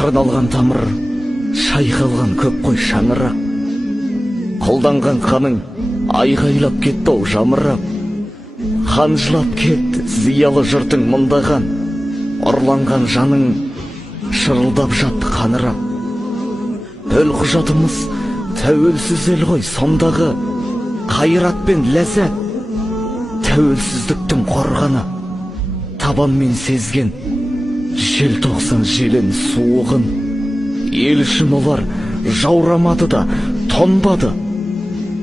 тырналған тамыр, шайқалған көп қой шаңырақ. Қолданған қаның айғайлап кетті-ау жамырап. Қан жылап кетті зиялы жұртың мыңдаған. Ұрланған жаның шырылдап жатты қанырап. Өл құжатымыз тәуелсіз ел ғой сондағы. Қайрат пен ләззат тәуелсіздіктің қорғаны. Табанмен сезген желтоқсан желін суығын. Ел үшін олар жаурамады да тонбады.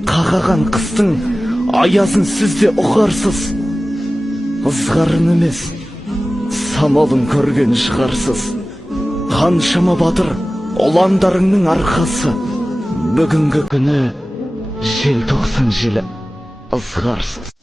Қағаған қыстың аязын сізде ұғарсыз. Ызғарын емес самалын көрген шығарсыз. Қаншама батыр ұландарыңның арқасы. Бүгінгі күні желтоқсан желі ызғарсыз.